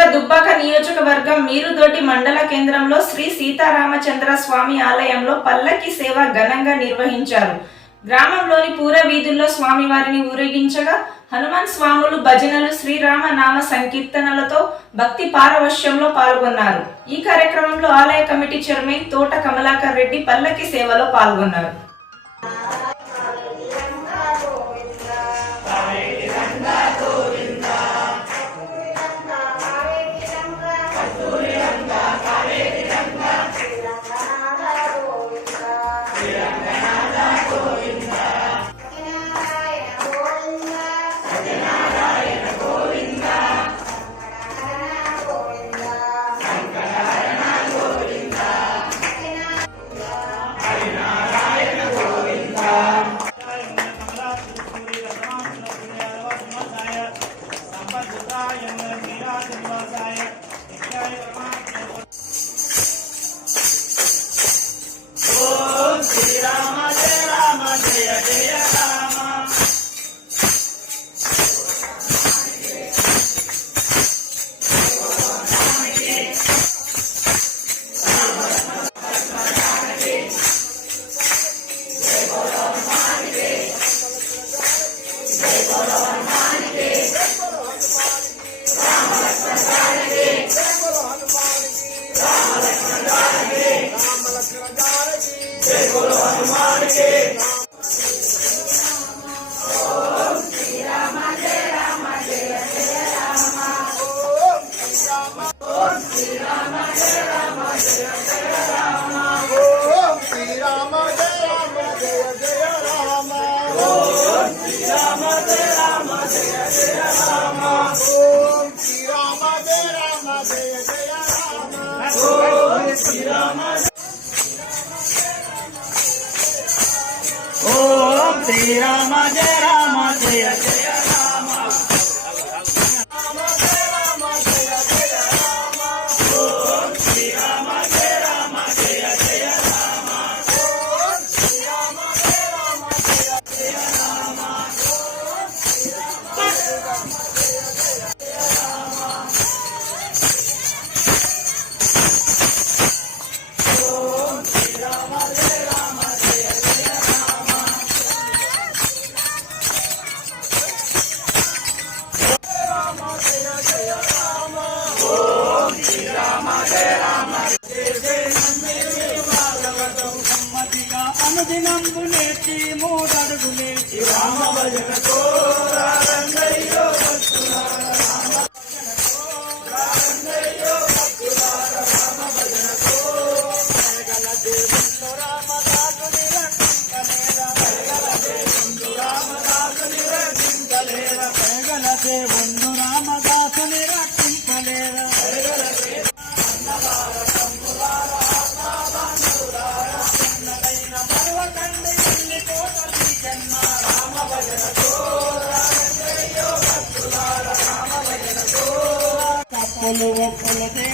జిల్లా దుబ్బాక నియోజకవర్గం మీరుదొడ్డి మండల కేంద్రంలో శ్రీ సీతారామచంద్ర స్వామి ఆలయంలో పల్లకి సేవ ఘనంగా నిర్వహించారు. గ్రామంలోని పూర వీధుల్లో స్వామివారిని ఊరేగించగా హనుమాన్ స్వాములు భజనలు, శ్రీరామ నామ సంకీర్తనలతో భక్తి పారవశ్యంలో పాల్గొన్నారు. ఈ కార్యక్రమంలో ఆలయ కమిటీ చైర్మన్ తోట కమలాకర్ రెడ్డి పల్లకి సేవలో పాల్గొన్నారు. ओम श्री राम जय राम जय जय राम ओम श्री राम जय राम जय जय राम ओम श्री राम जय राम जय जय राम అనుదినంబు నేర్చి మూడడుగులేచి రామ భజనతో రంగయ్యో భక్తులార రామ భజనతో గల దేవుండు రామదాసుని రక్షించలేరా గల దేవుండు రామదాసుని రక్షించలేరా గల దేవుండు రామదాసుని రక్షించలేరా ఒప్పులు